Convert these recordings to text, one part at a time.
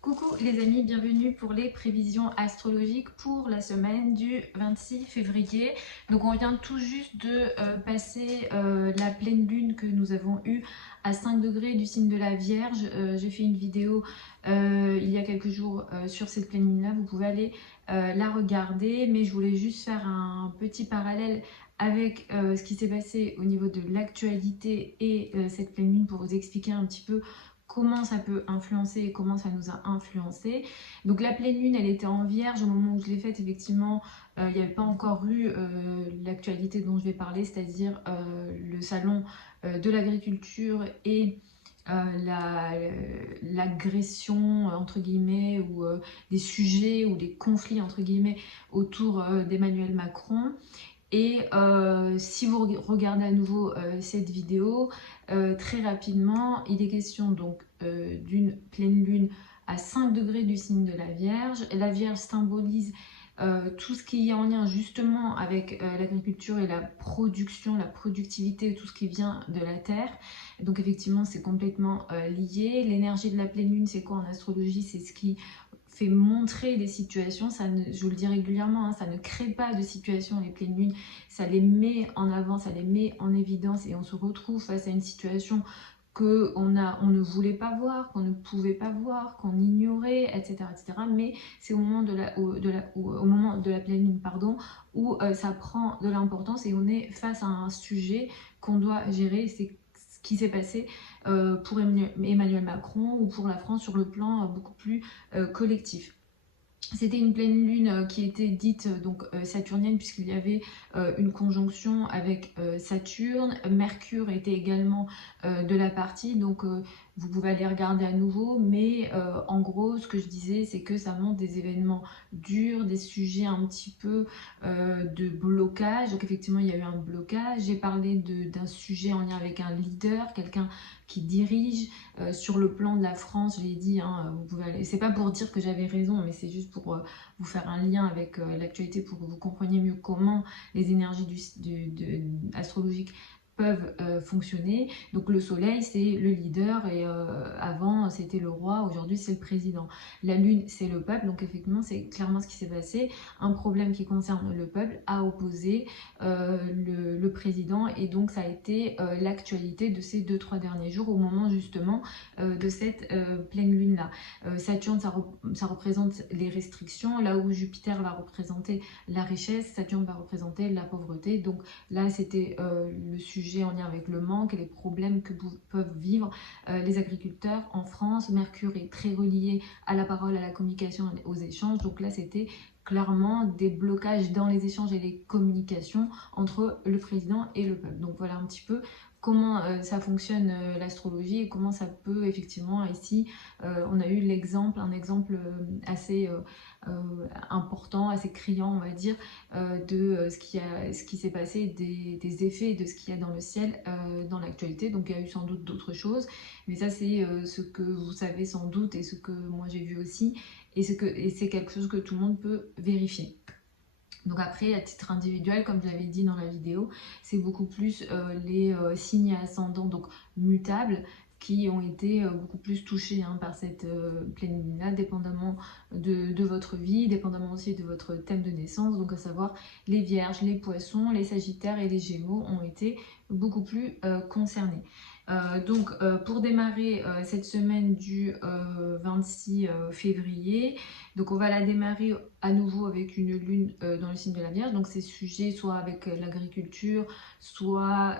Coucou les amis, bienvenue pour les prévisions astrologiques pour la semaine du 26 février. Donc on vient tout juste de passer la pleine lune que nous avons eue à 5 degrés du signe de la Vierge. J'ai fait une vidéo il y a quelques jours sur cette pleine lune là, vous pouvez aller la regarder, mais je voulais juste faire un petit parallèle avec ce qui s'est passé au niveau de l'actualité et cette pleine lune pour vous expliquer un petit peu comment ça peut influencer et comment ça nous a influencé. Donc la pleine lune, elle était en Vierge au moment où je l'ai faite, effectivement, il n'y avait pas encore eu l'actualité dont je vais parler, c'est-à-dire le salon de l'agriculture et l'agression entre guillemets ou des sujets ou des conflits entre guillemets autour d'Emmanuel Macron. Et si vous regardez à nouveau cette vidéo, très rapidement, il est question donc d'une pleine lune à 5 degrés du signe de la Vierge. Et la Vierge symbolise tout ce qui est en lien justement avec l'agriculture et la production, la productivité, tout ce qui vient de la terre. Donc effectivement, c'est complètement lié. L'énergie de la pleine lune, c'est quoi en astrologie? C'est ce qui fait montrer des situations, ça ne, je vous le dis régulièrement, hein, ça ne crée pas de situations les pleines lunes, ça les met en avant, ça les met en évidence et on se retrouve face à une situation on ne voulait pas voir, qu'on ne pouvait pas voir, qu'on ignorait, etc., etc. Mais c'est au moment au moment de la pleine lune, pardon, où ça prend de l'importance et on est face à un sujet qu'on doit gérer. C'est ce qui s'est passé pour Emmanuel Macron ou pour la France sur le plan beaucoup plus collectif. C'était une pleine lune qui était dite donc saturnienne puisqu'il y avait une conjonction avec Saturne. Mercure était également de la partie, donc vous pouvez aller regarder à nouveau, mais en gros ce que je disais c'est que ça montre des événements durs, des sujets un petit peu de blocage. Donc effectivement il y a eu un blocage. J'ai parlé d'un sujet en lien avec un leader, quelqu'un qui dirige sur le plan de la France. Je l'ai dit, hein, vous pouvez aller. C'est pas pour dire que j'avais raison, mais c'est juste pour vous faire un lien avec l'actualité pour que vous compreniez mieux comment les énergies astrologiques peuvent fonctionner. Donc le soleil c'est le leader et avant c'était le roi, aujourd'hui c'est le président. La lune c'est le peuple, donc effectivement c'est clairement ce qui s'est passé, un problème qui concerne le peuple a opposé le président et donc ça a été l'actualité de ces 2-3 derniers jours au moment justement de cette pleine lune là. Saturne ça représente les restrictions, là où Jupiter va représenter la richesse, Saturne va représenter la pauvreté. Donc là c'était le sujet en lien avec le manque et les problèmes que peuvent vivre les agriculteurs en France. Mercure est très relié à la parole, à la communication, aux échanges. Donc là c'était clairement des blocages dans les échanges et les communications entre le président et le peuple. Donc voilà un petit peu comment ça fonctionne l'astrologie et comment ça peut effectivement ici on a eu un exemple assez important, assez criant on va dire de ce qui s'est passé, des effets de ce qu'il y a dans le ciel dans l'actualité. Donc il y a eu sans doute d'autres choses, mais ça c'est ce que vous savez sans doute et ce que moi j'ai vu aussi et c'est quelque chose que tout le monde peut vérifier. Donc après, à titre individuel, comme je l'avais dit dans la vidéo, c'est beaucoup plus les signes ascendants, donc mutables, qui ont été beaucoup plus touchés hein, par cette pleine lune-là, dépendamment de votre vie, dépendamment aussi de votre thème de naissance. Donc à savoir, les vierges, les poissons, les sagittaires et les gémeaux ont été beaucoup plus concernés. Pour démarrer cette semaine du 26 février, donc on va la démarrer à nouveau avec une lune dans le signe de la Vierge. Donc c'est sujet soit avec l'agriculture, soit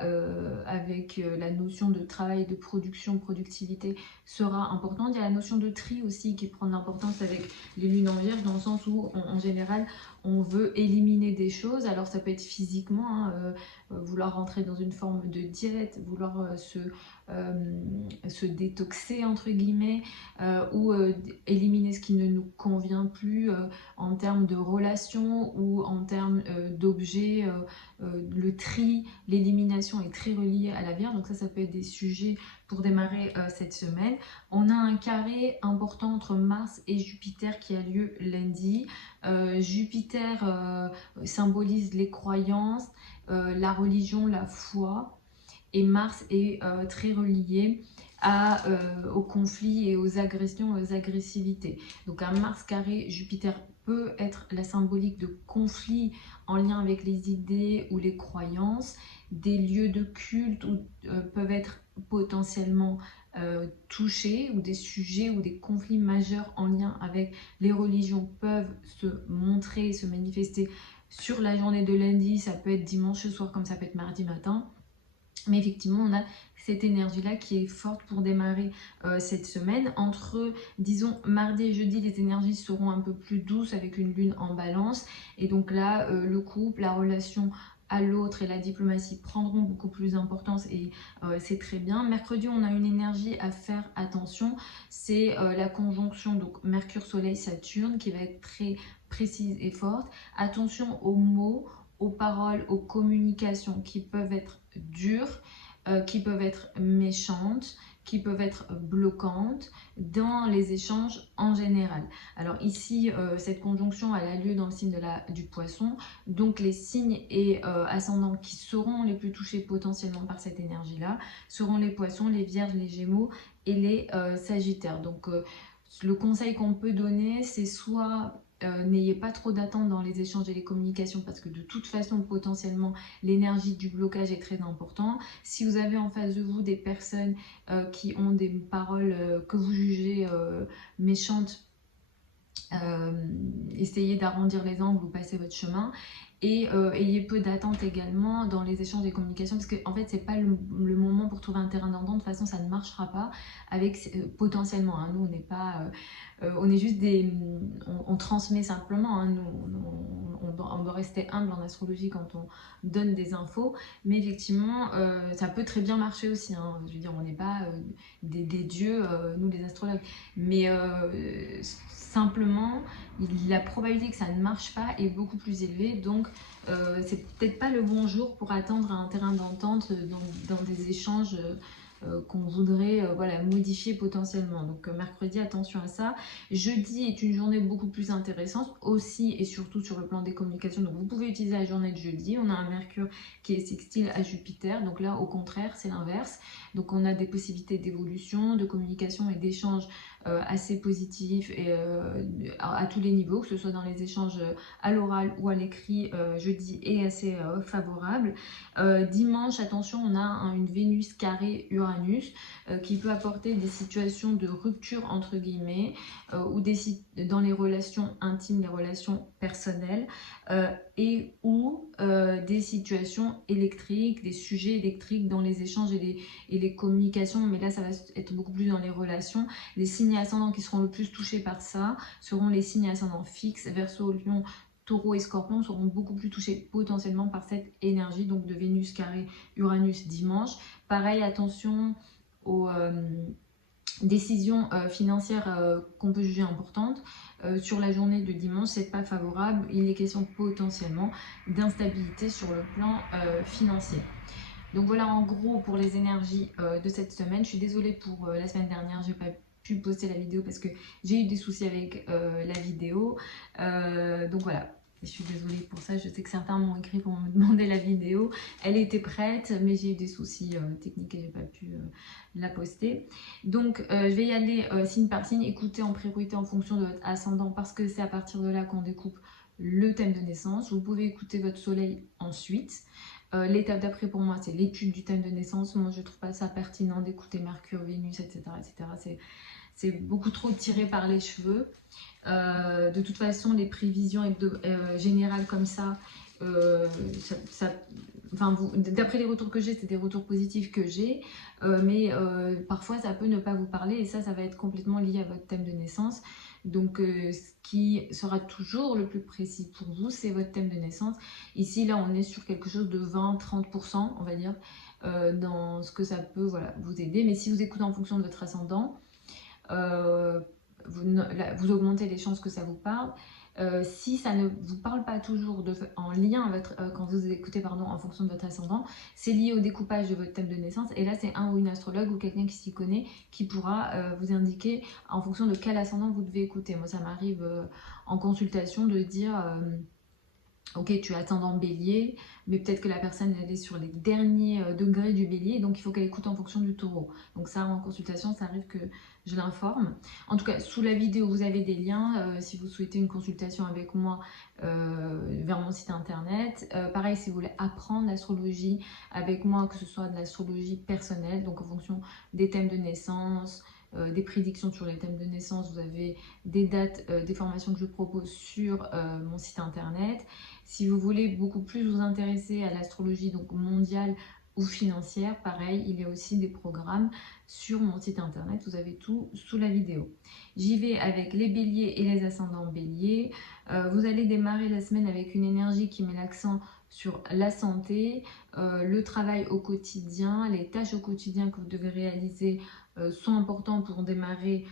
avec la notion de travail, de production, productivité sera importante. Il y a la notion de tri aussi qui prend de l'importance avec les lunes en Vierge, dans le sens où en général on veut éliminer des choses. Alors ça peut être physiquement, hein, vouloir rentrer dans une forme de diète, vouloir se détoxer entre guillemets, ou éliminer ce qui ne nous convient plus en termes de relations ou en termes d'objets. Le tri, l'élimination est très relié à la Vierge, donc ça peut être des sujets pour démarrer cette semaine. On a un carré important entre Mars et Jupiter qui a lieu lundi. Jupiter symbolise les croyances, la religion, la foi, et Mars est très relié aux conflits et aux agressions, aux agressivités. Donc un Mars carré Jupiter peut être la symbolique de conflits en lien avec les idées ou les croyances, des lieux de culte peuvent être potentiellement touchés, ou des sujets ou des conflits majeurs en lien avec les religions peuvent se montrer, se manifester sur la journée de lundi. Ça peut être dimanche soir comme ça peut être mardi matin. Mais effectivement, on a cette énergie-là qui est forte pour démarrer cette semaine. Entre, disons, mardi et jeudi, les énergies seront un peu plus douces avec une lune en balance. Et donc là, le couple, la relation à l'autre et la diplomatie prendront beaucoup plus d'importance et c'est très bien. Mercredi, on a une énergie à faire attention. C'est la conjonction, donc Mercure, Soleil, Saturne, qui va être très précise et forte. Attention aux mots, aux paroles, aux communications qui peuvent être dures, qui peuvent être méchantes, qui peuvent être bloquantes dans les échanges en général. Alors ici, cette conjonction elle a lieu dans le signe du poisson, donc les signes et ascendants qui seront les plus touchés potentiellement par cette énergie-là seront les poissons, les vierges, les gémeaux et les sagittaires. Donc le conseil qu'on peut donner, c'est soit n'ayez pas trop d'attente dans les échanges et les communications parce que de toute façon potentiellement l'énergie du blocage est très importante. Si vous avez en face de vous des personnes qui ont des paroles que vous jugez méchantes, essayez d'arrondir les angles ou passez votre chemin. Et ayez peu d'attente également dans les échanges et communications parce qu'en fait c'est pas le moment pour trouver un terrain d'entente. De toute façon ça ne marchera pas avec potentiellement hein, nous on n'est pas on est juste des on transmet simplement hein, nous on doit rester humble en astrologie quand on donne des infos, mais effectivement ça peut très bien marcher aussi hein. Je veux dire on n'est pas des dieux nous les astrologues, mais simplement la probabilité que ça ne marche pas est beaucoup plus élevée, donc c'est peut-être pas le bon jour pour attendre un terrain d'entente dans des échanges qu'on voudrait voilà, modifier potentiellement. Donc mercredi, attention à ça. Jeudi est une journée beaucoup plus intéressante aussi et surtout sur le plan des communications. Donc vous pouvez utiliser la journée de jeudi. On a un Mercure qui est sextile à Jupiter. Donc là, au contraire, c'est l'inverse. Donc on a des possibilités d'évolution, de communication et d'échange assez positifs et, à tous les niveaux, que ce soit dans les échanges à l'oral ou à l'écrit. Jeudi est assez favorable. Dimanche, attention, on a une Vénus carré Uranus qui peut apporter des situations de rupture entre guillemets ou dans les relations intimes, les relations personnelles et ou des situations électriques, des sujets électriques dans les échanges et les communications, mais là ça va être beaucoup plus dans les relations. Les signes ascendants qui seront le plus touchés par ça seront les signes ascendants fixes, Verseau, Lion, Taureau et Scorpion seront beaucoup plus touchés potentiellement par cette énergie donc de Vénus carré Uranus dimanche. Pareil, attention aux décisions financières qu'on peut juger importantes. Sur la journée de dimanche, c'est pas favorable. Il est question potentiellement d'instabilité sur le plan financier. Donc voilà en gros pour les énergies de cette semaine. Je suis désolée pour la semaine dernière, j'ai pas pu poster la vidéo parce que j'ai eu des soucis avec la vidéo. Donc voilà. Je suis désolée pour ça, je sais que certains m'ont écrit pour me demander la vidéo. Elle était prête, mais j'ai eu des soucis techniques et j'ai pas pu la poster. Donc je vais y aller signe par signe. Écoutez en priorité en fonction de votre ascendant parce que c'est à partir de là qu'on découpe le thème de naissance. Vous pouvez écouter votre soleil ensuite. L'étape d'après pour moi c'est l'étude du thème de naissance. Moi je trouve pas ça pertinent d'écouter Mercure, Vénus, etc. C'est beaucoup trop tiré par les cheveux. De toute façon, les prévisions générales comme ça, d'après les retours que j'ai, c'est des retours positifs que j'ai, mais parfois ça peut ne pas vous parler et ça va être complètement lié à votre thème de naissance. Donc ce qui sera toujours le plus précis pour vous, c'est votre thème de naissance. Ici, là, on est sur quelque chose de 20-30%, on va dire, dans ce que ça peut voilà, vous aider. Mais si vous écoutez en fonction de votre ascendant, vous augmentez les chances que ça vous parle. Si ça ne vous parle pas toujours en lien avec quand vous écoutez en fonction de votre ascendant, c'est lié au découpage de votre thème de naissance et là c'est un ou une astrologue ou quelqu'un qui s'y connaît qui pourra vous indiquer en fonction de quel ascendant vous devez écouter. Moi ça m'arrive en consultation de dire Ok, tu es ascendant bélier, mais peut-être que la personne elle est sur les derniers degrés du bélier, donc il faut qu'elle écoute en fonction du taureau. Donc ça, en consultation, ça arrive que je l'informe. En tout cas, sous la vidéo, vous avez des liens si vous souhaitez une consultation avec moi vers mon site internet. Pareil, si vous voulez apprendre l'astrologie avec moi, que ce soit de l'astrologie personnelle, donc en fonction des thèmes de naissance, des prédictions sur les thèmes de naissance, vous avez des dates, des formations que je propose sur mon site internet. Si vous voulez beaucoup plus vous intéresser à l'astrologie donc mondiale ou financière, pareil, il y a aussi des programmes sur mon site internet, vous avez tout sous la vidéo. J'y vais avec les béliers et les ascendants béliers. Vous allez démarrer la semaine avec une énergie qui met l'accent sur la santé, le travail au quotidien, les tâches au quotidien que vous devez réaliser sont importants pour démarrer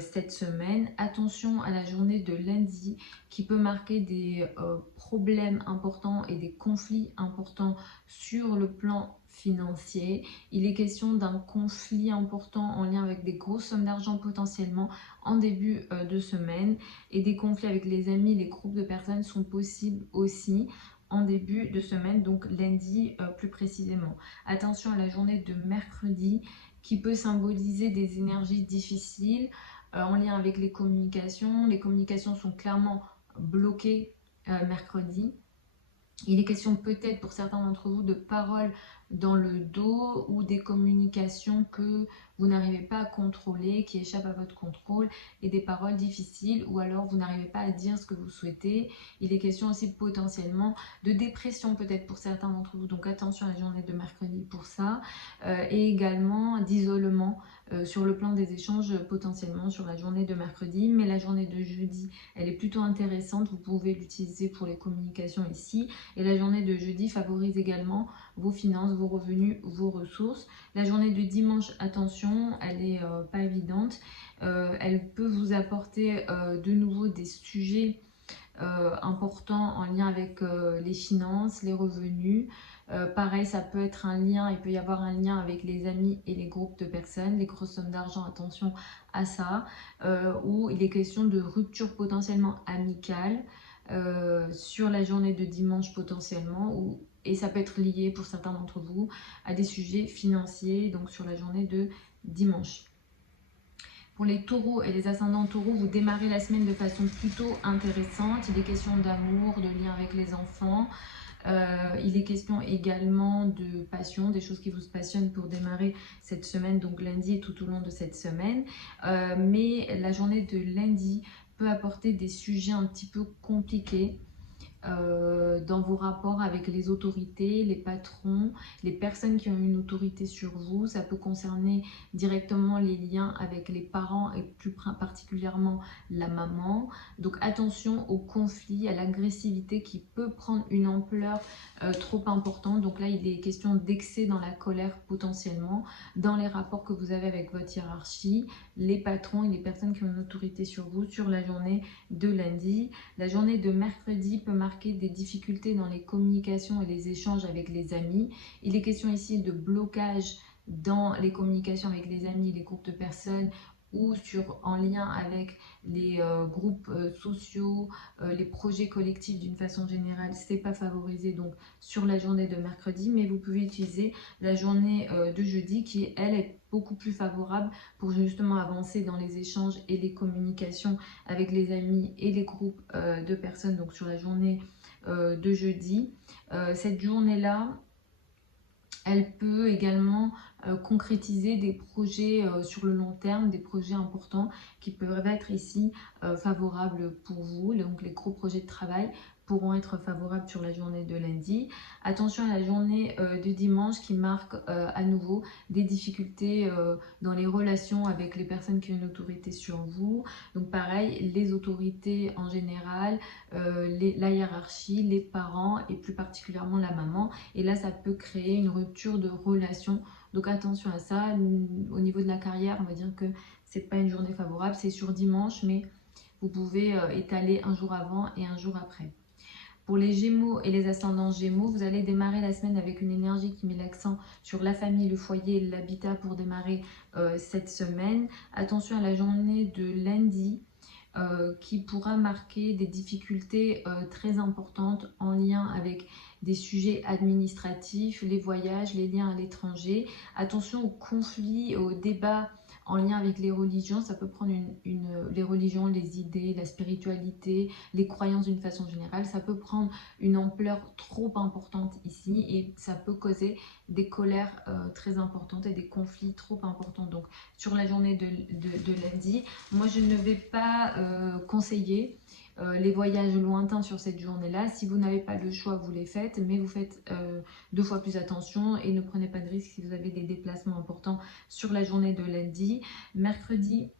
cette semaine. Attention à la journée de lundi qui peut marquer des problèmes importants et des conflits importants sur le plan financier. Il est question d'un conflit important en lien avec des grosses sommes d'argent potentiellement en début de semaine, et des conflits avec les amis, les groupes de personnes sont possibles aussi en début de semaine, donc lundi plus précisément. Attention à la journée de mercredi qui peut symboliser des énergies difficiles en lien avec les communications. Les communications sont clairement bloquées mercredi. Il est question peut-être pour certains d'entre vous de paroles dans le dos ou des communications que vous n'arrivez pas à contrôler, qui échappent à votre contrôle, et des paroles difficiles, ou alors vous n'arrivez pas à dire ce que vous souhaitez. Il est question aussi potentiellement de dépression peut-être pour certains d'entre vous, donc attention à la journée de mercredi pour ça, et également d'isolement sur le plan des échanges potentiellement sur la journée de mercredi, mais la journée de jeudi elle est plutôt intéressante, vous pouvez l'utiliser pour les communications ici. Et la journée de jeudi favorise également vos finances, vos revenus, vos ressources. La journée de dimanche, attention, elle n'est pas évidente. Elle peut vous apporter de nouveau des sujets importants en lien avec les finances, les revenus. Pareil, ça peut être un lien, il peut y avoir un lien avec les amis et les groupes de personnes, les grosses sommes d'argent, attention à ça. Où il est question de rupture potentiellement amicale. Sur la journée de dimanche potentiellement, et ça peut être lié pour certains d'entre vous à des sujets financiers, donc sur la journée de dimanche. Pour les taureaux et les ascendants taureaux, vous démarrez la semaine de façon plutôt intéressante. Il est question d'amour, de lien avec les enfants. Il est question également de passion, des choses qui vous passionnent pour démarrer cette semaine, donc lundi et tout au long de cette semaine. Mais la journée de lundi peut apporter des sujets un petit peu compliqués dans vos rapports avec les autorités, les patrons, les personnes qui ont une autorité sur vous. Ça peut concerner directement les liens avec les parents et plus particulièrement la maman. Donc attention aux conflits, à l'agressivité qui peut prendre une ampleur trop importante. Donc là, il est question d'excès dans la colère potentiellement, dans les rapports que vous avez avec votre hiérarchie, les patrons et les personnes qui ont une autorité sur vous sur la journée de lundi. La journée de mercredi peut marquer des difficultés dans les communications et les échanges avec les amis. Il est question ici de blocage dans les communications avec les amis, les groupes de personnes, ou en lien avec les groupes sociaux, les projets collectifs d'une façon générale. C'est pas favorisé donc sur la journée de mercredi, mais vous pouvez utiliser la journée de jeudi qui elle est beaucoup plus favorable pour justement avancer dans les échanges et les communications avec les amis et les groupes de personnes, donc sur la journée de jeudi. Cette journée-là, elle peut également concrétiser des projets sur le long terme, des projets importants qui peuvent être ici favorables pour vous. Donc les gros projets de travail pourront être favorables sur la journée de lundi. Attention à la journée de dimanche qui marque à nouveau des difficultés dans les relations avec les personnes qui ont une autorité sur vous. Donc pareil, les autorités en général, la hiérarchie, les parents et plus particulièrement la maman. Et là, ça peut créer une rupture de relation. Donc attention à ça. Au niveau de la carrière, on va dire que c'est pas une journée favorable. C'est sur dimanche, mais vous pouvez étaler un jour avant et un jour après. Pour les Gémeaux et les ascendants Gémeaux, vous allez démarrer la semaine avec une énergie qui met l'accent sur la famille, le foyer et l'habitat pour démarrer cette semaine. Attention à la journée de lundi qui pourra marquer des difficultés très importantes en lien avec des sujets administratifs, les voyages, les liens à l'étranger. Attention aux conflits, aux débats en lien avec les religions. Ça peut prendre les religions, les idées, la spiritualité, les croyances d'une façon générale. Ça peut prendre une ampleur trop importante ici et ça peut causer des colères très importantes et des conflits trop importants. Donc sur la journée de lundi, moi je ne vais pas conseiller les voyages lointains sur cette journée-là. Si vous n'avez pas le choix, vous les faites, mais vous faites 2 fois plus attention et ne prenez pas de risques si vous avez des déplacements importants sur la journée de lundi. Mercredi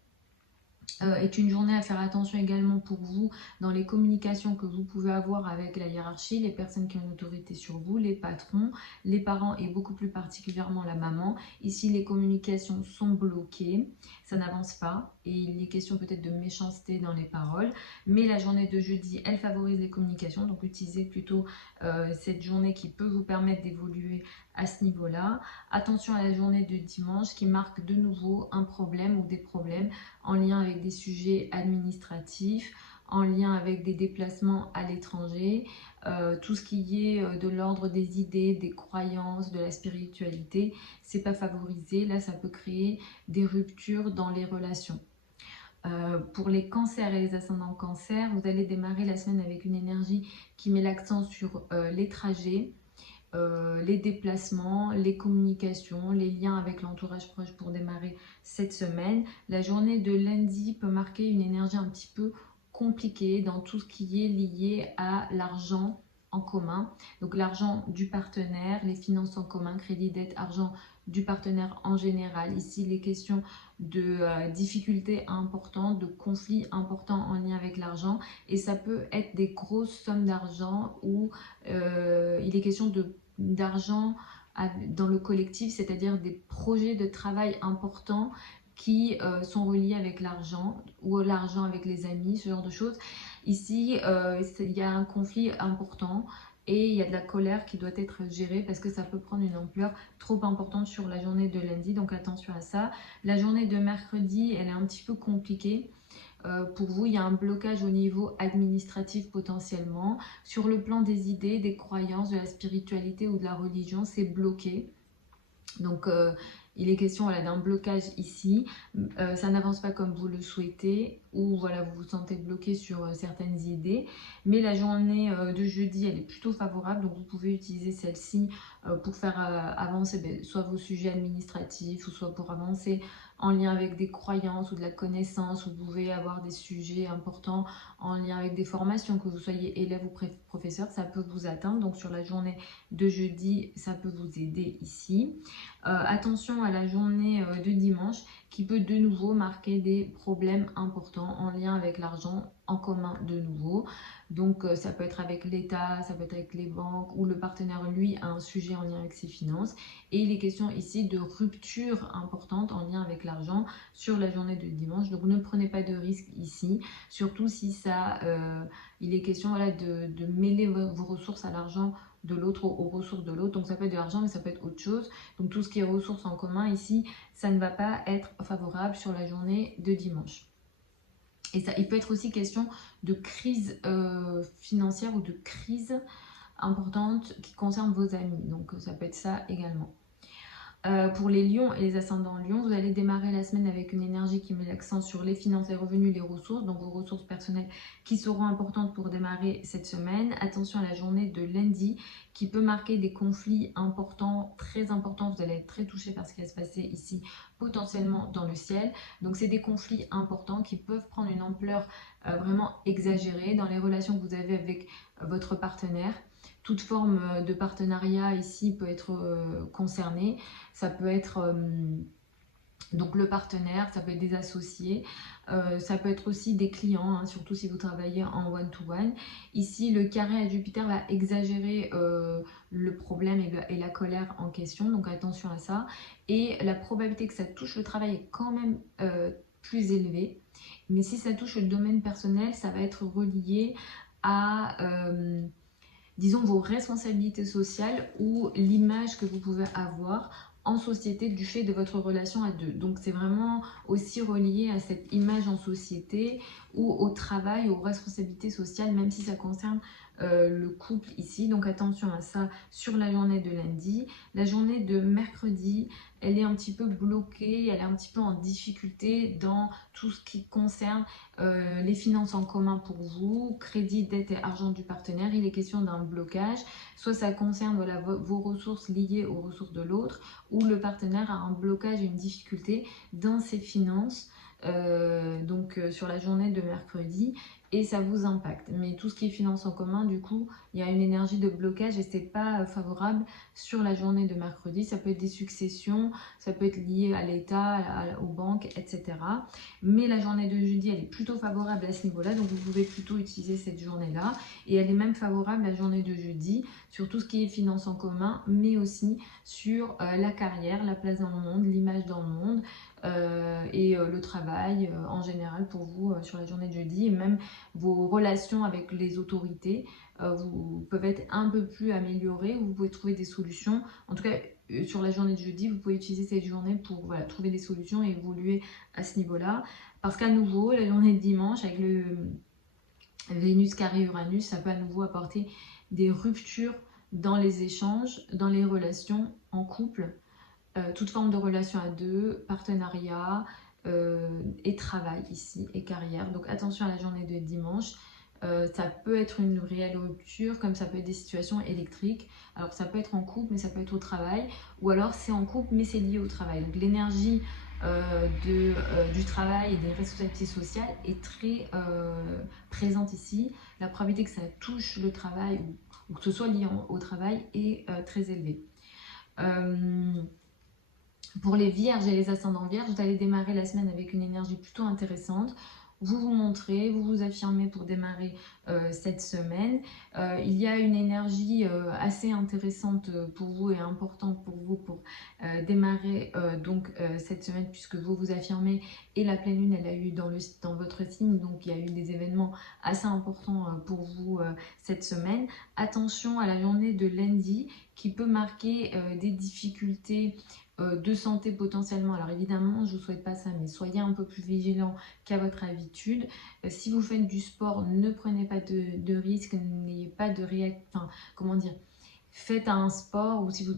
est une journée à faire attention également pour vous dans les communications que vous pouvez avoir avec la hiérarchie, les personnes qui ont une autorité sur vous, les patrons, les parents et beaucoup plus particulièrement la maman. Ici, les communications sont bloquées, ça n'avance pas et il est question peut-être de méchanceté dans les paroles. Mais la journée de jeudi, elle favorise les communications, donc utilisez plutôt cette journée qui peut vous permettre d'évoluer à ce niveau-là. Attention à la journée de dimanche qui marque de nouveau un problème ou des problèmes en lien avec des sujets administratifs, en lien avec des déplacements à l'étranger, tout ce qui est de l'ordre des idées, des croyances, de la spiritualité, c'est pas favorisé. Là, ça peut créer des ruptures dans les relations. Pour les cancers et les ascendants cancers, vous allez démarrer la semaine avec une énergie qui met l'accent sur les trajets, les déplacements, les communications, les liens avec l'entourage proche pour démarrer cette semaine. La journée de lundi peut marquer une énergie un petit peu compliquée dans tout ce qui est lié à l'argent en commun. Donc l'argent du partenaire, les finances en commun, crédit, dette, argent du partenaire en général. Ici, les questions de difficultés importantes, de conflits importants en lien avec l'argent. Et ça peut être des grosses sommes d'argent où il est question d'argent dans le collectif, c'est-à-dire des projets de travail importants qui sont reliés avec l'argent ou l'argent avec les amis, ce genre de choses. Ici, il y a un conflit important et il y a de la colère qui doit être gérée parce que ça peut prendre une ampleur trop importante sur la journée de lundi, donc attention à ça. La journée de mercredi, elle est un petit peu compliquée. Pour vous, il y a un blocage au niveau administratif potentiellement. Sur le plan des idées, des croyances, de la spiritualité ou de la religion, c'est bloqué. Donc, il est question voilà, d'un blocage ici. Ça n'avance pas comme vous le souhaitez ou voilà, vous vous sentez bloqué sur certaines idées. Mais la journée de jeudi, elle est plutôt favorable. Donc, vous pouvez utiliser celle-ci pour faire avancer soit vos sujets administratifs ou soit pour avancer en lien avec des croyances ou de la connaissance. Vous pouvez avoir des sujets importants en lien avec des formations, que vous soyez élève ou professeur, ça peut vous atteindre. Donc, sur la journée de jeudi, ça peut vous aider ici. Attention à la journée de dimanche qui peut de nouveau marquer des problèmes importants en lien avec l'argent en commun de nouveau. Donc ça peut être avec l'État, ça peut être avec les banques ou le partenaire lui a un sujet en lien avec ses finances. Et il est question ici de rupture importante en lien avec l'argent sur la journée de dimanche. Donc ne prenez pas de risque ici, surtout si ça, il est question voilà, de mêler vos ressources à l'argent de l'autre, aux ressources de l'autre. Donc ça peut être de l'argent mais ça peut être autre chose. Donc tout ce qui est ressources en commun ici, ça ne va pas être favorable sur la journée de dimanche. Et ça, il peut être aussi question de crise financière ou de crise importante qui concerne vos amis. Donc ça peut être ça également. Pour les lions et les ascendants lions, vous allez démarrer la semaine avec une énergie qui met l'accent sur les finances, les revenus, les ressources, donc vos ressources personnelles qui seront importantes pour démarrer cette semaine. Attention à la journée de lundi qui peut marquer des conflits importants, très importants. Vous allez être très touché par ce qui va se passer ici potentiellement dans le ciel. Donc c'est des conflits importants qui peuvent prendre une ampleur vraiment exagérée dans les relations que vous avez avec votre partenaire. Toute forme de partenariat ici peut être concernée. Ça peut être donc le partenaire, ça peut être des associés, ça peut être aussi des clients, hein, surtout si vous travaillez en one-to-one. Ici, le carré à Jupiter va exagérer le problème et la colère en question, donc attention à ça. Et la probabilité que ça touche le travail est quand même plus élevée. Mais si ça touche le domaine personnel, ça va être relié à disons vos responsabilités sociales ou l'image que vous pouvez avoir en société du fait de votre relation à deux. Donc c'est vraiment aussi relié à cette image en société ou au travail, aux responsabilités sociales, même si ça concerne le couple ici. Donc attention à ça sur la journée de lundi. La journée de mercredi, elle est un petit peu bloquée, elle est un petit peu en difficulté dans tout ce qui concerne les finances en commun pour vous, crédit, dette et argent du partenaire. Il est question d'un blocage. Soit ça concerne voilà, vos ressources liées aux ressources de l'autre, ou le partenaire a un blocage, une difficulté dans ses finances, sur la journée de mercredi, et ça vous impacte. Mais tout ce qui est finances en commun, du coup, il y a une énergie de blocage et c'est pas favorable sur la journée de mercredi. Ça peut être des successions, ça peut être lié à l'État, aux banques, etc. Mais la journée de jeudi, elle est plutôt favorable à ce niveau-là, donc vous pouvez plutôt utiliser cette journée-là. Et elle est même favorable la journée de jeudi sur tout ce qui est finances en commun, mais aussi sur la carrière, la place dans le monde, l'image dans le monde, le travail en général pour vous sur la journée de jeudi, et même vos relations avec les autorités vous peuvent être un peu plus améliorées, vous pouvez trouver des solutions. En tout cas, sur la journée de jeudi, vous pouvez utiliser cette journée pour voilà, trouver des solutions et évoluer à ce niveau-là. Parce qu'à nouveau, la journée de dimanche, avec le Vénus carré Uranus, ça peut à nouveau apporter des ruptures dans les échanges, dans les relations en couple, toute forme de relation à deux, partenariat et travail ici, et carrière. Donc attention à la journée de dimanche. Ça peut être une réelle rupture, comme ça peut être des situations électriques. Alors ça peut être en couple, mais ça peut être au travail. Ou alors c'est en couple, mais c'est lié au travail. Donc l'énergie du travail et des responsabilités sociales est très présente ici. La probabilité que ça touche le travail ou que ce soit lié au travail est très élevée. Pour les vierges et les ascendants vierges, vous allez démarrer la semaine avec une énergie plutôt intéressante. Vous vous montrez, vous vous affirmez pour démarrer cette semaine. Il y a une énergie assez intéressante pour vous et importante pour vous pour démarrer cette semaine, puisque vous vous affirmez et la pleine lune, elle a eu dans votre signe, donc il y a eu des événements assez importants pour vous cette semaine. Attention à la journée de lundi qui peut marquer des difficultés de santé potentiellement. Alors évidemment, je ne vous souhaite pas ça, mais soyez un peu plus vigilant qu'à votre habitude. Si vous faites du sport, ne prenez pas de risques, n'ayez pas de comment dire, faites un sport ou si vous,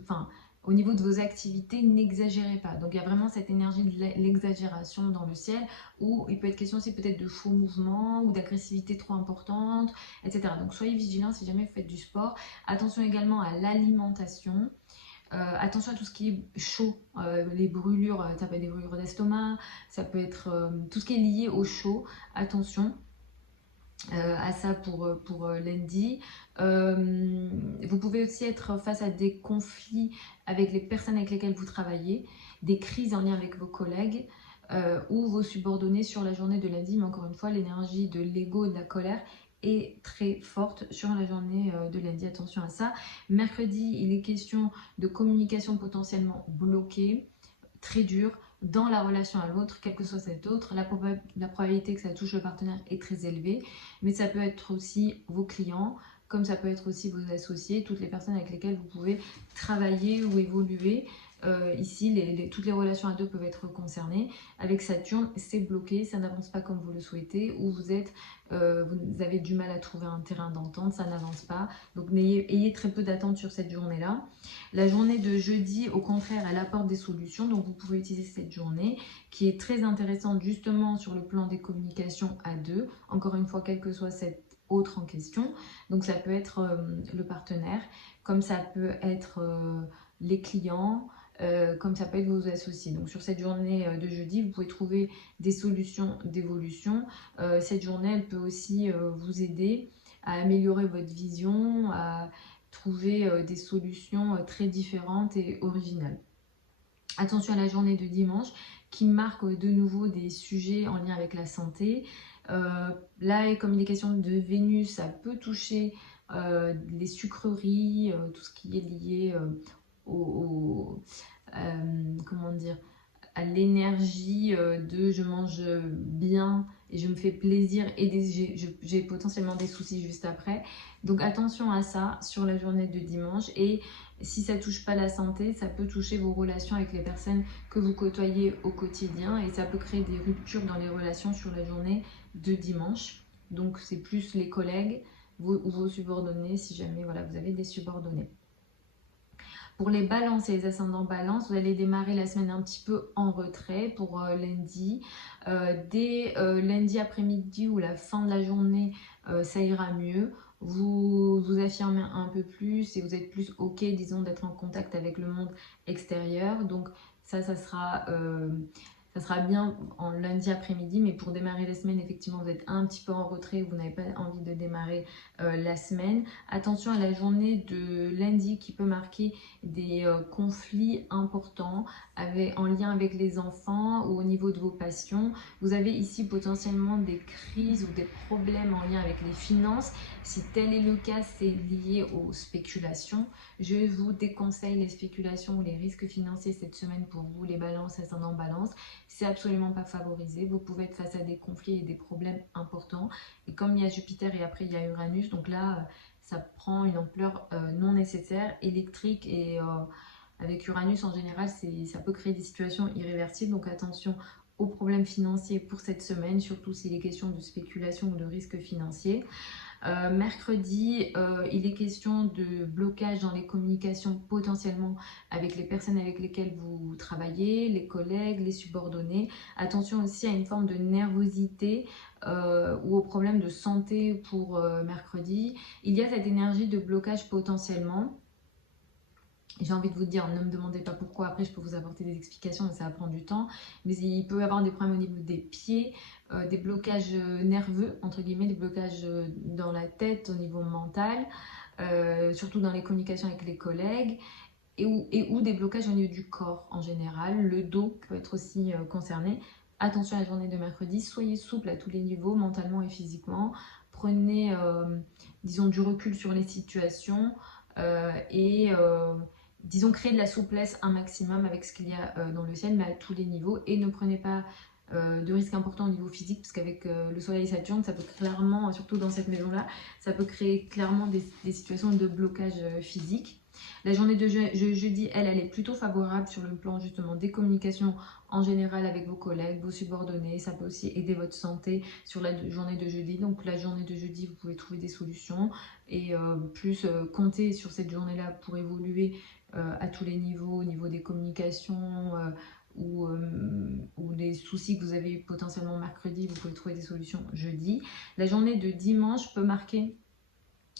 au niveau de vos activités, n'exagérez pas. Donc il y a vraiment cette énergie de l'exagération dans le ciel, où il peut être question aussi peut-être de faux mouvements ou d'agressivité trop importante, etc. Donc soyez vigilants si jamais vous faites du sport. Attention également à l'alimentation. Attention à tout ce qui est chaud, les brûlures, ça peut être des brûlures d'estomac, ça peut être tout ce qui est lié au chaud. Attention à ça pour lundi. Vous pouvez aussi être face à des conflits avec les personnes avec lesquelles vous travaillez, des crises en lien avec vos collègues ou vos subordonnés sur la journée de lundi. Mais encore une fois, l'énergie de l'ego et de la colère est très forte sur la journée de lundi. Attention à ça. Mercredi, il est question de communication potentiellement bloquée, très dure, dans la relation à l'autre, quel que soit cet autre. La probabilité que ça touche le partenaire est très élevée, mais ça peut être aussi vos clients, comme ça peut être aussi vos associés, toutes les personnes avec lesquelles vous pouvez travailler ou évoluer. Ici, toutes les relations à deux peuvent être concernées. Avec Saturne, c'est bloqué, ça n'avance pas comme vous le souhaitez, ou vous avez du mal à trouver un terrain d'entente, ça n'avance pas. Donc ayez très peu d'attente sur cette journée-là. La journée de jeudi, au contraire, elle apporte des solutions, donc vous pouvez utiliser cette journée qui est très intéressante justement sur le plan des communications à deux. Encore une fois, quelle que soit cette autre en question. Donc ça peut être le partenaire, comme ça peut être les clients, comme ça peut être vos associés. Donc sur cette journée de jeudi, vous pouvez trouver des solutions d'évolution. Cette journée, elle peut aussi vous aider à améliorer votre vision, à trouver des solutions très différentes et originales. Attention à la journée de dimanche qui marque de nouveau des sujets en lien avec la santé. Là, comme il est question de Vénus, ça peut toucher les sucreries, tout ce qui est lié comment dire, à l'énergie de je mange bien et je me fais plaisir et j'ai potentiellement des soucis juste après. Donc attention à ça sur la journée de dimanche. Et si ça touche pas la santé, ça peut toucher vos relations avec les personnes que vous côtoyez au quotidien et ça peut créer des ruptures dans les relations sur la journée de dimanche. Donc c'est plus les collègues ou vos subordonnés si jamais voilà, vous avez des subordonnés. Pour les balances et les ascendants balance, vous allez démarrer la semaine un petit peu en retrait pour lundi. Dès lundi après-midi ou la fin de la journée, ça ira mieux. Vous vous affirmez un peu plus et vous êtes plus OK, disons, d'être en contact avec le monde extérieur. Donc ça sera bien en lundi après-midi, mais pour démarrer la semaine, effectivement, vous êtes un petit peu en retrait, vous n'avez pas envie de démarrer la semaine. Attention à la journée de lundi qui peut marquer des conflits importants en lien avec les enfants ou au niveau de vos passions. Vous avez ici potentiellement des crises ou des problèmes en lien avec les finances. Si tel est le cas, c'est lié aux spéculations. Je vous déconseille les spéculations ou les risques financiers cette semaine pour vous, les balances, ascendant balance. C'est absolument pas favorisé. Vous pouvez être face à des conflits et des problèmes importants. Et comme il y a Jupiter et après il y a Uranus, donc là, ça prend une ampleur non nécessaire, électrique et avec Uranus en général, ça peut créer des situations irréversibles. Donc attention aux problèmes financiers pour cette semaine, surtout s'il est question de spéculation ou de risque financier. Mercredi, il est question de blocage dans les communications potentiellement avec les personnes avec lesquelles vous travaillez, les collègues, les subordonnés. Attention aussi à une forme de nervosité ou aux problèmes de santé pour mercredi. Il y a cette énergie de blocage potentiellement. J'ai envie de vous dire, ne me demandez pas pourquoi, après je peux vous apporter des explications, mais ça va prendre du temps. Mais il peut y avoir des problèmes au niveau des pieds, des blocages nerveux, entre guillemets, des blocages dans la tête au niveau mental, surtout dans les communications avec les collègues, ou des blocages au niveau du corps en général. Le dos peut être aussi concerné. Attention à la journée de mercredi, soyez souple à tous les niveaux, mentalement et physiquement. Prenez, disons, du recul sur les situations disons, créer de la souplesse un maximum avec ce qu'il y a dans le ciel, mais à tous les niveaux. Et ne prenez pas de risques importants au niveau physique, parce qu'avec le soleil et Saturne, ça peut clairement, surtout dans cette maison-là, ça peut créer clairement des situations de blocage physique. La journée de jeudi, elle est plutôt favorable sur le plan justement des communications en général avec vos collègues, vos subordonnés. Ça peut aussi aider votre santé sur la journée de jeudi. Donc la journée de jeudi, vous pouvez trouver des solutions et plus compter sur cette journée-là pour évoluer à tous les niveaux, au niveau des communications ou des soucis que vous avez eu potentiellement mercredi, vous pouvez trouver des solutions jeudi. La journée de dimanche peut marquer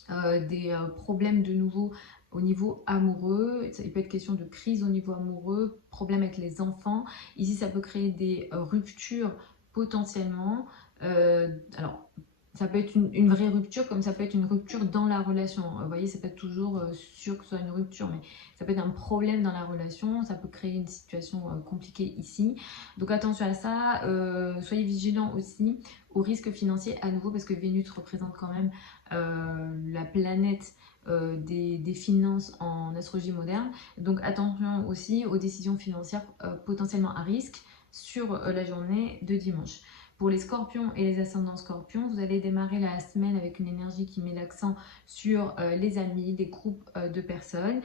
des problèmes de nouveau au niveau amoureux. Il peut être question de crise au niveau amoureux, problème avec les enfants. Ici, ça peut créer des ruptures potentiellement. Alors, ça peut être une vraie rupture, comme ça peut être une rupture dans la relation. Vous voyez, c'est pas toujours sûr que ce soit une rupture, mais ça peut être un problème dans la relation. Ça peut créer une situation compliquée ici. Donc attention à ça. Soyez vigilants aussi aux risques financiers à nouveau, parce que Vénus représente quand même la planète des finances en astrologie moderne. Donc attention aussi aux décisions financières potentiellement à risque sur la journée de dimanche. Pour les scorpions et les ascendants scorpions, vous allez démarrer la semaine avec une énergie qui met l'accent sur les amis, les groupes de personnes,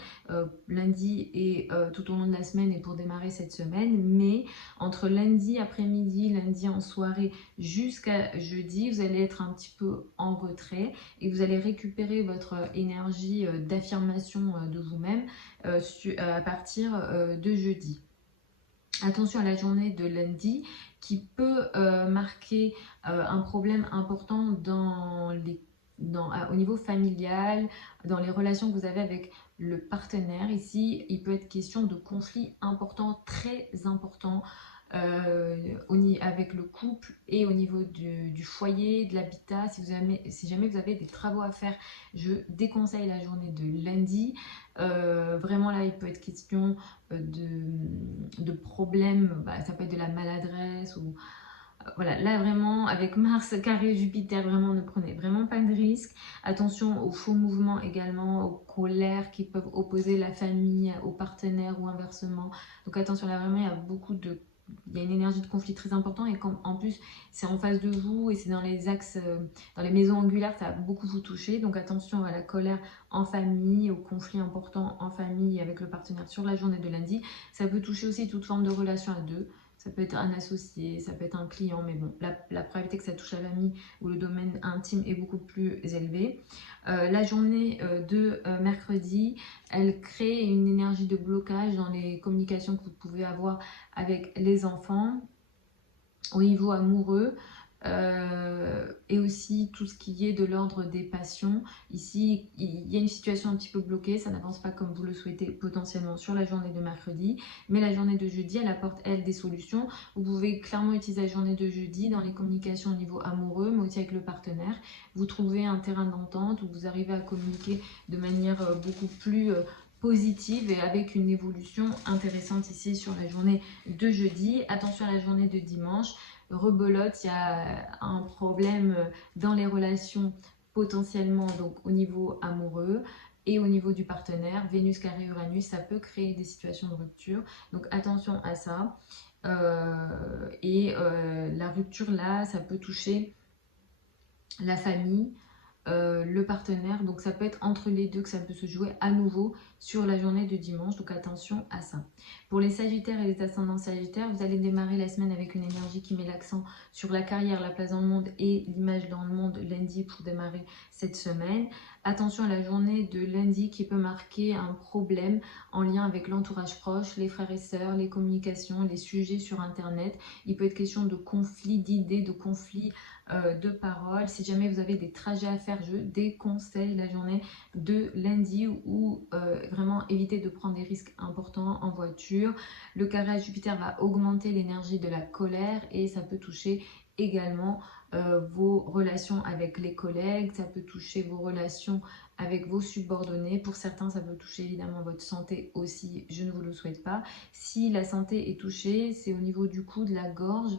lundi et tout au long de la semaine et pour démarrer cette semaine. Mais entre lundi après-midi, lundi en soirée jusqu'à jeudi, vous allez être un petit peu en retrait et vous allez récupérer votre énergie d'affirmation de vous-même à partir de jeudi. Attention à la journée de lundi qui peut marquer un problème important au niveau familial, dans les relations que vous avez avec le partenaire. Ici, il peut être question de conflits importants, très importants, avec le couple et au niveau du foyer, de l'habitat. Si jamais vous avez des travaux à faire, je déconseille la journée de lundi. Vraiment là, il peut être question de problèmes, ça peut être de la maladresse ou voilà, là vraiment avec Mars carré Jupiter, vraiment ne prenez vraiment pas de risque. Attention aux faux mouvements également, aux colères qui peuvent opposer la famille au partenaire ou inversement. Donc attention là vraiment, il y a beaucoup de il y a une énergie de conflit très importante et en plus c'est en face de vous et c'est dans les axes, dans les maisons angulaires, ça va beaucoup vous toucher. Donc attention à la colère en famille, aux conflits importants en famille avec le partenaire sur la journée de lundi. Ça peut toucher aussi toute forme de relation à deux. Ça peut être un associé, ça peut être un client, mais bon, la probabilité que ça touche la famille ou le domaine intime est beaucoup plus élevée. La journée de mercredi, elle crée une énergie de blocage dans les communications que vous pouvez avoir avec les enfants au niveau amoureux. Et aussi tout ce qui est de l'ordre des passions. Ici, il y a une situation un petit peu bloquée, ça n'avance pas comme vous le souhaitez potentiellement sur la journée de mercredi, mais la journée de jeudi, elle apporte, elle, des solutions. Vous pouvez clairement utiliser la journée de jeudi dans les communications au niveau amoureux, mais aussi avec le partenaire. Vous trouvez un terrain d'entente où vous arrivez à communiquer de manière beaucoup plus positive et avec une évolution intéressante ici sur la journée de jeudi. Attention à la journée de dimanche. Rebelote, il y a un problème dans les relations potentiellement donc au niveau amoureux et au niveau du partenaire. Vénus carré Uranus, ça peut créer des situations de rupture. Donc attention à ça. La rupture là, ça peut toucher la famille, le partenaire, donc ça peut être entre les deux que ça peut se jouer à nouveau sur la journée de dimanche, donc attention à ça. Pour les sagittaires et les ascendants sagittaires, vous allez démarrer la semaine avec une énergie qui met l'accent sur la carrière, la place dans le monde et l'image dans le monde lundi pour démarrer cette semaine. Attention à la journée de lundi qui peut marquer un problème en lien avec l'entourage proche, les frères et sœurs, les communications, les sujets sur internet. Il peut être question de conflits d'idées, de conflits de paroles. Si jamais vous avez des trajets à faire, je déconseille la journée de lundi ou vraiment éviter de prendre des risques importants en voiture. Le carré à Jupiter va augmenter l'énergie de la colère et ça peut toucher également vos relations avec les collègues, ça peut toucher vos relations avec vos subordonnés. Pour certains, ça peut toucher évidemment votre santé aussi, je ne vous le souhaite pas. Si la santé est touchée, c'est au niveau du cou, de la gorge.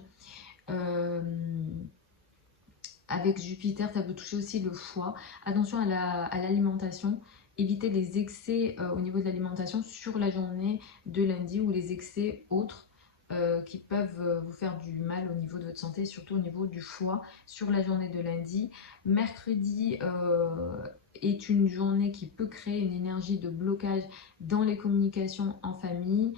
Avec Jupiter, ça peut toucher aussi le foie. Attention à l'alimentation. Évitez les excès au niveau de l'alimentation sur la journée de lundi ou les excès autres qui peuvent vous faire du mal au niveau de votre santé, surtout au niveau du foie sur la journée de lundi. Mercredi est une journée qui peut créer une énergie de blocage dans les communications en famille,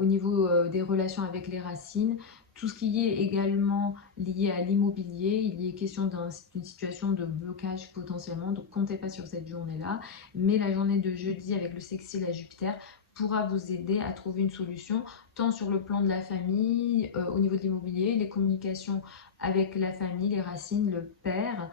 au niveau des relations avec les racines. Tout ce qui est également lié à l'immobilier, il y est question d'une situation de blocage potentiellement, donc comptez pas sur cette journée-là. Mais la journée de jeudi avec le sextile à Jupiter pourra vous aider à trouver une solution, tant sur le plan de la famille, au niveau de l'immobilier, les communications avec la famille, les racines, le père,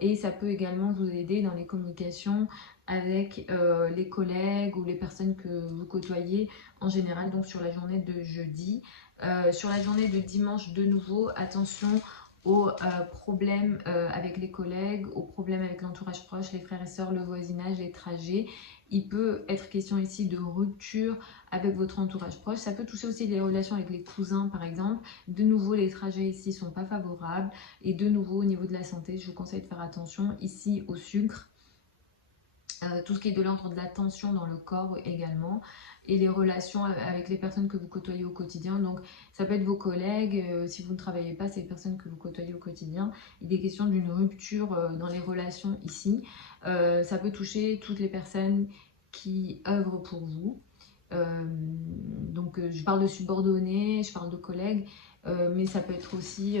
et ça peut également vous aider dans les communications avec les collègues ou les personnes que vous côtoyez en général, donc sur la journée de jeudi. Sur la journée de dimanche, de nouveau, attention aux problèmes avec les collègues, aux problèmes avec l'entourage proche, les frères et sœurs, le voisinage, les trajets. Il peut être question ici de rupture avec votre entourage proche. Ça peut toucher aussi les relations avec les cousins, par exemple. De nouveau, les trajets ici ne sont pas favorables. Et de nouveau, au niveau de la santé, je vous conseille de faire attention ici au sucre. Tout ce qui est de l'ordre de la tension dans le corps également, et les relations avec les personnes que vous côtoyez au quotidien. Donc ça peut être vos collègues, si vous ne travaillez pas, c'est les personnes que vous côtoyez au quotidien. Il est question d'une rupture dans les relations ici. Ça peut toucher toutes les personnes qui œuvrent pour vous. Donc je parle de subordonnés, je parle de collègues, mais ça peut être aussi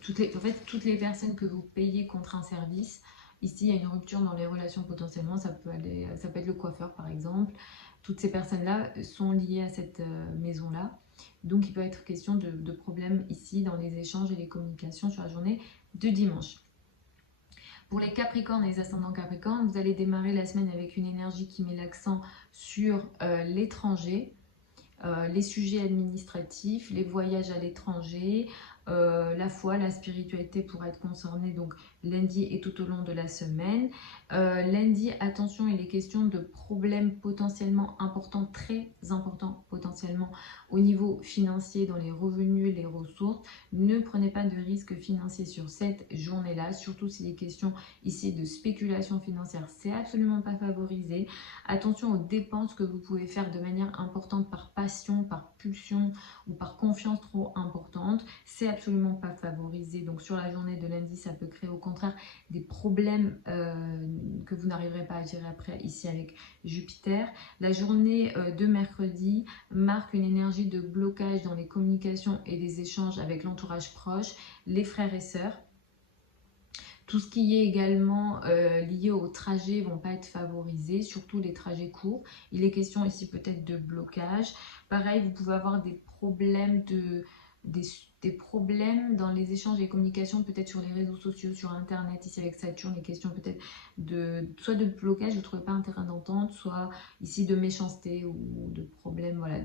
toutes les personnes que vous payez contre un service. Ici, il y a une rupture dans les relations potentiellement, ça peut être le coiffeur par exemple. Toutes ces personnes-là sont liées à cette maison-là. Donc, il peut être question de problèmes ici dans les échanges et les communications sur la journée de dimanche. Pour les Capricornes et les ascendants Capricornes, vous allez démarrer la semaine avec une énergie qui met l'accent sur l'étranger. Les sujets administratifs, les voyages à l'étranger, la foi, la spiritualité pourrait être concernée donc lundi et tout au long de la semaine. Lundi, attention, il est question de problèmes potentiellement importants, très importants potentiellement au niveau financier, dans les revenus, les ressources. Ne prenez pas de risques financiers sur cette journée-là, surtout s'il est question ici de spéculation financière, c'est absolument pas favorisé. Attention aux dépenses que vous pouvez faire de manière importante par passion, par pulsion ou par confiance trop importante, c'est absolument pas favorisé. Donc sur la journée de lundi, ça peut créer au contraire des problèmes que vous n'arriverez pas à gérer après ici avec Jupiter. La journée de mercredi marque une énergie de blocage dans les communications et les échanges avec l'entourage proche, les frères et sœurs. Tout ce qui est également lié au trajet vont pas être favorisés, surtout les trajets courts. Il est question ici peut-être de blocage. Pareil, vous pouvez avoir des problèmes des problèmes dans les échanges et les communications, peut-être sur les réseaux sociaux, sur Internet, ici avec Saturne, les questions peut-être soit de blocage, vous ne trouvez pas un terrain d'entente, soit ici de méchanceté ou de problèmes voilà,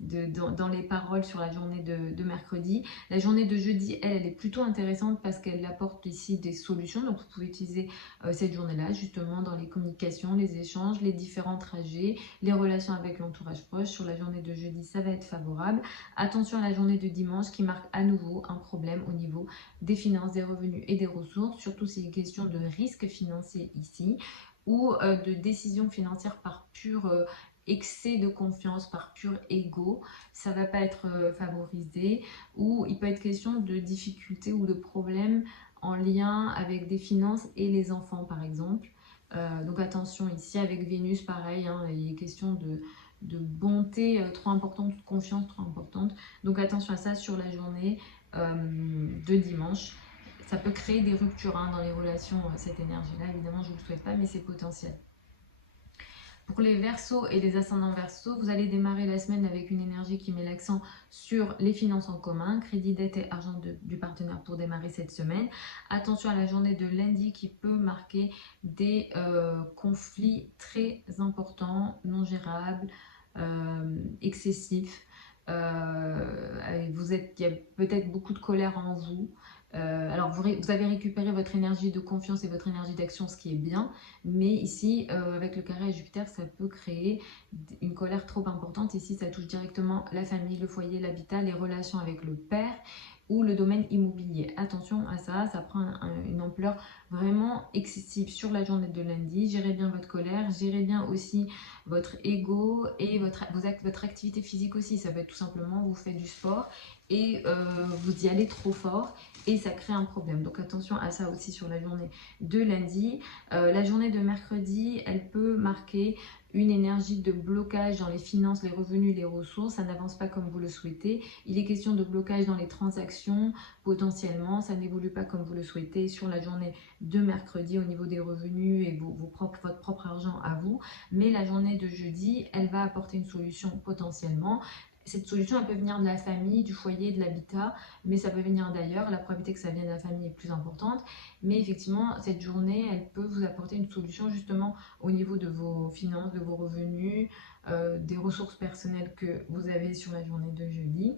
dans les paroles sur la journée de mercredi. La journée de jeudi, elle est plutôt intéressante parce qu'elle apporte ici des solutions, donc vous pouvez utiliser cette journée-là justement dans les communications, les échanges, les différents trajets, les relations avec l'entourage proche. Sur la journée de jeudi, ça va être favorable. Attention à la journée de dimanche qui marque à nouveau un problème au niveau des finances, des revenus et des ressources, surtout s'il est question de risque financier ici ou de décisions financières par pur excès de confiance, par pur ego, ça ne va pas être favorisé, ou il peut être question de difficultés ou de problèmes en lien avec des finances et les enfants par exemple. Donc attention ici avec Vénus, pareil, hein, il est question de bonté trop importante, de confiance trop importante. Donc attention à ça sur la journée de dimanche. Ça peut créer des ruptures hein, dans les relations, cette énergie-là. Évidemment, je ne vous le souhaite pas, mais c'est potentiel. Pour les Verseaux et les ascendants Verseaux, vous allez démarrer la semaine avec une énergie qui met l'accent sur les finances en commun, crédit, dette et argent du partenaire pour démarrer cette semaine. Attention à la journée de lundi qui peut marquer des conflits très importants, non gérables, excessifs. Il y a peut-être beaucoup de colère en vous. Alors vous avez récupéré votre énergie de confiance et votre énergie d'action, ce qui est bien, mais ici avec le carré à Jupiter, ça peut créer une colère trop importante. Ici ça touche directement la famille, le foyer, l'habitat, les relations avec le père ou le domaine immobilier. Attention à ça, ça prend une ampleur vraiment excessive sur la journée de lundi. Gérez bien votre colère, gérez bien aussi votre ego et votre activité physique aussi. Ça peut être tout simplement, vous faites du sport et vous y allez trop fort et ça crée un problème. Donc attention à ça aussi sur la journée de lundi. La journée de mercredi, elle peut marquer une énergie de blocage dans les finances, les revenus, les ressources. Ça n'avance pas comme vous le souhaitez. Il est question de blocage dans les transactions potentiellement. Ça n'évolue pas comme vous le souhaitez sur la journée de mercredi au niveau des revenus et votre propre argent à vous. Mais la journée de jeudi, elle va apporter une solution potentiellement. Cette solution, elle peut venir de la famille, du foyer, de l'habitat, mais ça peut venir d'ailleurs. La probabilité que ça vienne de la famille est plus importante. Mais effectivement, cette journée, elle peut vous apporter une solution justement au niveau de vos finances, de vos revenus, des ressources personnelles que vous avez sur la journée de jeudi.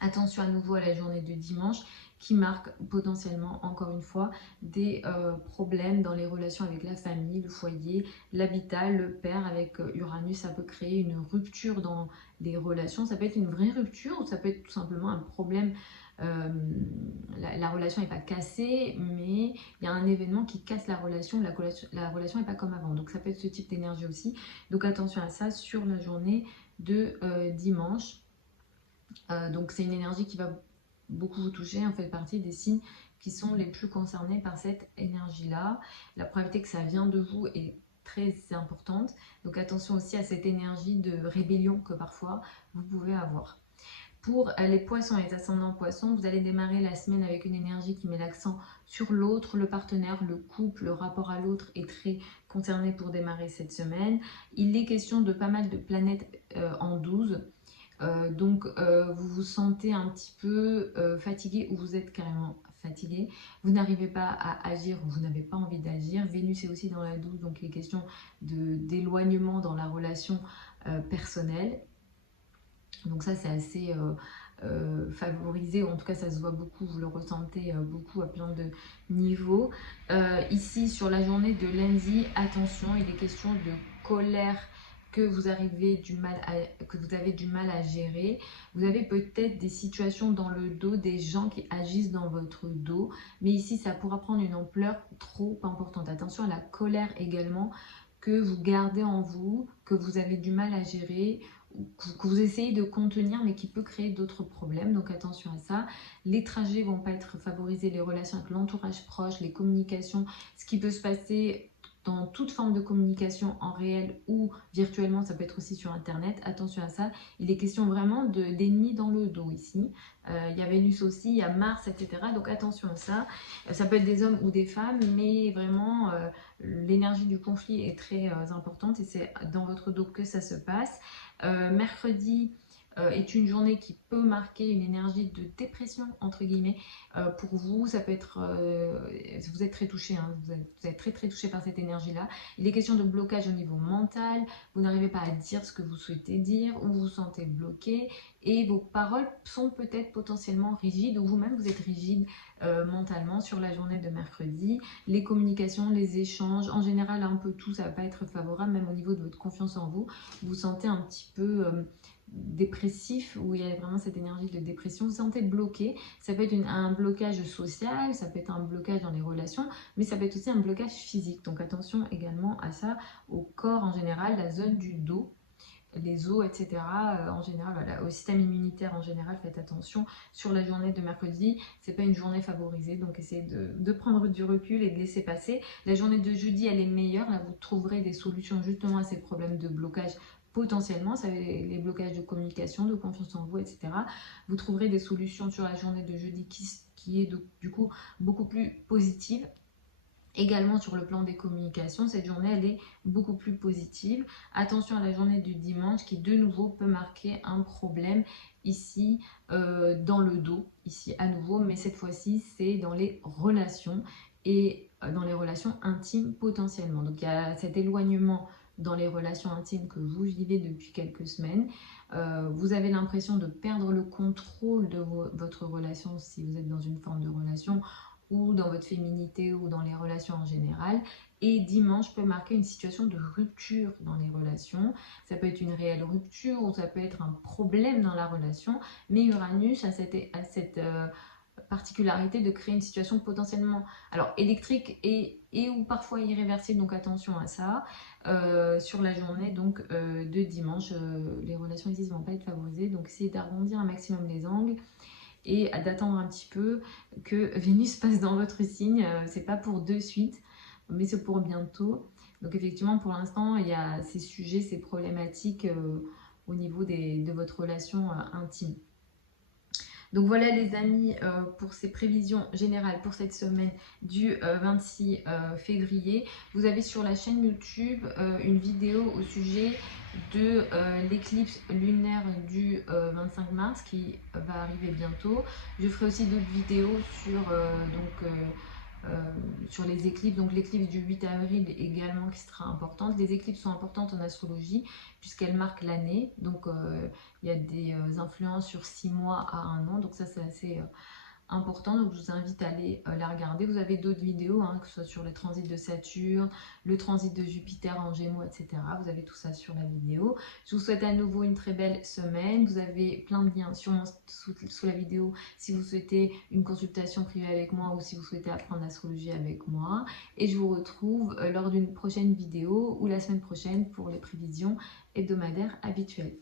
Attention à nouveau à la journée de dimanche qui marque potentiellement, encore une fois, des problèmes dans les relations avec la famille, le foyer, l'habitat, le père. Avec Uranus, ça peut créer une rupture dans les relations. Ça peut être une vraie rupture ou ça peut être tout simplement un problème. La relation n'est pas cassée, mais il y a un événement qui casse la relation n'est pas comme avant. Donc ça peut être ce type d'énergie aussi. Donc attention à ça sur la journée de dimanche. Donc c'est une énergie qui va beaucoup vous toucher, en fait partie des signes qui sont les plus concernés par cette énergie-là. La probabilité que ça vient de vous est très importante. Donc attention aussi à cette énergie de rébellion que parfois vous pouvez avoir. Pour les poissons et les ascendants poissons, vous allez démarrer la semaine avec une énergie qui met l'accent sur l'autre, le partenaire, le couple, le rapport à l'autre est très concerné pour démarrer cette semaine. Il est question de pas mal de planètes en 12. Donc vous vous sentez un petit peu fatigué ou vous êtes carrément fatigué, vous n'arrivez pas à agir ou vous n'avez pas envie d'agir. Vénus est aussi dans la 12, donc les questions d'éloignement dans la relation personnelle. Donc ça c'est favorisé, ou en tout cas ça se voit beaucoup, vous le ressentez beaucoup à plein de niveaux. Ici sur la journée de lundi, attention, il est question de colère que vous avez du mal à gérer. Vous avez peut-être des situations dans le dos, des gens qui agissent dans votre dos, mais ici ça pourra prendre une ampleur trop importante. Attention à la colère également que vous gardez en vous, que vous avez du mal à gérer, que vous essayez de contenir mais qui peut créer d'autres problèmes, donc attention à ça. Les trajets vont pas être favorisés, les relations avec l'entourage proche, les communications, ce qui peut se passer dans toute forme de communication en réel ou virtuellement, ça peut être aussi sur internet, attention à ça. Il est question vraiment d'ennemis dans le dos ici. Il y a Vénus aussi, il y a Mars, etc. Donc attention à ça. Ça peut être des hommes ou des femmes, mais vraiment l'énergie du conflit est très importante et c'est dans votre dos que ça se passe. Mercredi est une journée qui peut marquer une énergie de dépression entre guillemets pour vous. Ça peut être, vous êtes très touché, hein, vous êtes très touché par cette énergie là. Il est question de blocage au niveau mental, vous n'arrivez pas à dire ce que vous souhaitez dire ou vous vous sentez bloqué et vos paroles sont peut-être potentiellement rigides ou vous-même vous êtes rigide mentalement sur la journée de mercredi. Les communications, les échanges, en général un peu tout, ça va pas être favorable, même au niveau de votre confiance en vous. Vous vous sentez un petit peu dépressif, où il y a vraiment cette énergie de dépression, vous vous sentez bloqué. Ça peut être un blocage social, ça peut être un blocage dans les relations, mais ça peut être aussi un blocage physique. Donc attention également à ça, au corps en général, la zone du dos, les os, etc. En général, voilà, au système immunitaire en général, faites attention. Sur la journée de mercredi, c'est pas une journée favorisée, donc essayez de prendre du recul et de laisser passer. La journée de jeudi, elle est meilleure, là vous trouverez des solutions justement à ces problèmes de blocage potentiellement, ça les blocages de communication, de confiance en vous, etc. Vous trouverez des solutions sur la journée de jeudi qui est du coup beaucoup plus positive. Également sur le plan des communications, cette journée elle est beaucoup plus positive. Attention à la journée du dimanche qui de nouveau peut marquer un problème ici dans le dos, ici à nouveau, mais cette fois-ci c'est dans les relations et dans les relations intimes potentiellement. Donc il y a cet éloignement dans les relations intimes que vous vivez depuis quelques semaines. Vous avez l'impression de perdre le contrôle de votre relation si vous êtes dans une forme de relation ou dans votre féminité ou dans les relations en général. Et dimanche peut marquer une situation de rupture dans les relations. Ça peut être une réelle rupture ou ça peut être un problème dans la relation. Mais Uranus a cette particularité de créer une situation potentiellement électrique et ou parfois irréversible, donc attention à ça. Sur la journée donc de dimanche, les relations ici ne vont pas être favorisées, donc essayez d'arrondir un maximum les angles et d'attendre un petit peu que Vénus passe dans votre signe. C'est pas pour de suite, mais c'est pour bientôt. Donc effectivement, pour l'instant, il y a ces sujets, ces problématiques au niveau de votre relation intime. Donc voilà les amis pour ces prévisions générales pour cette semaine du 26 février. Vous avez sur la chaîne YouTube une vidéo au sujet de l'éclipse lunaire du 25 mars qui va arriver bientôt. Je ferai aussi d'autres vidéos sur les éclipses, donc l'éclipse du 8 avril également qui sera importante. Les éclipses sont importantes en astrologie puisqu'elles marquent l'année, donc il y a des influences sur 6 mois à 1 an, donc ça c'est assez important, donc je vous invite à aller la regarder. Vous avez d'autres vidéos, hein, que ce soit sur le transit de Saturne, le transit de Jupiter en Gémeaux, etc. Vous avez tout ça sur la vidéo. Je vous souhaite à nouveau une très belle semaine. Vous avez plein de liens sûrement sous la vidéo si vous souhaitez une consultation privée avec moi ou si vous souhaitez apprendre l'astrologie avec moi. Et je vous retrouve lors d'une prochaine vidéo ou la semaine prochaine pour les prévisions hebdomadaires habituelles.